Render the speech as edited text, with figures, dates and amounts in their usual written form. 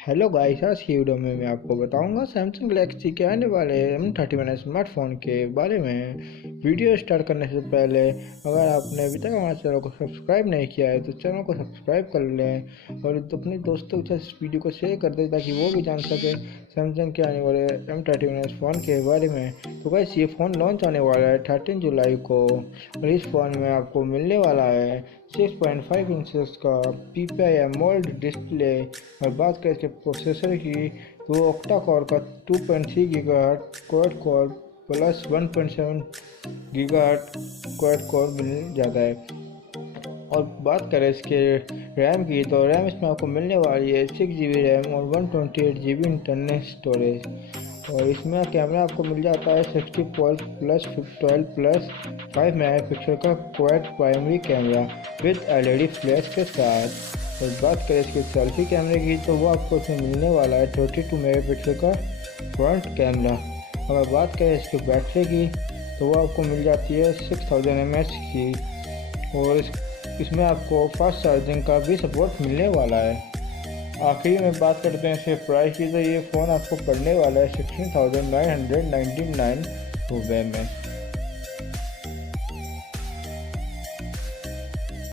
Hello guys, आज की video में मैं आपको बताऊंगा सैमसंग गैलेक्सी के आने वाले m31 स्मार्टफोन के बारे में। वीडियो स्टार्ट करने से पहले अगर आपने अभी तक हमारे चैनल को सब्सक्राइब नहीं किया है तो चैनल को सब्सक्राइब कर लें और अपने दोस्तों के साथ इस वीडियो को शेयर कर दें ताकि वो भी जान सके सैमसंग के आने वाले m31 फ़ोन के बारे में। तो गाइस, ये फ़ोन लॉन्च होने वाला है 13 जुलाई को और इस फ़ोन में आपको मिलने वाला है 6.5 इंचेस का PPI एमोल्ड डिस्प्ले। और बात करें इसके प्रोसेसर की तो ऑक्टा कोर का 2.3 gigahertz quad core plus 1.7 gigahertz quad core मिल जाता है। और बात करें इसके रैम की तो रैम इसमें आपको मिलने वाली है 6 GB रैम और 128 GB इंटरनल स्टोरेज। और इसमें कैमरा आपको मिल जाता है 60 प्लस 12 प्लस 5 मेगापिक्सल का quad primary camera with LED flash के साथ। और बात करें इसके सेल्फी कैमरे की तो वो आपको इसमें मिलने वाला है 32 मेगापिक्सल का फ्रंट कैमरा। अगर बात करें इसके बैटरी की तो वो आपको मिल जाती है 6000 mAh की। और इसमें आपको फास्ट चार्जिंग का भी सपोर्ट मिलने वाला है। आखिरी में बात करते हैं इसके प्राइस की तो ये फ़ोन आपको पड़ने वाला है 16,999 रुपये में।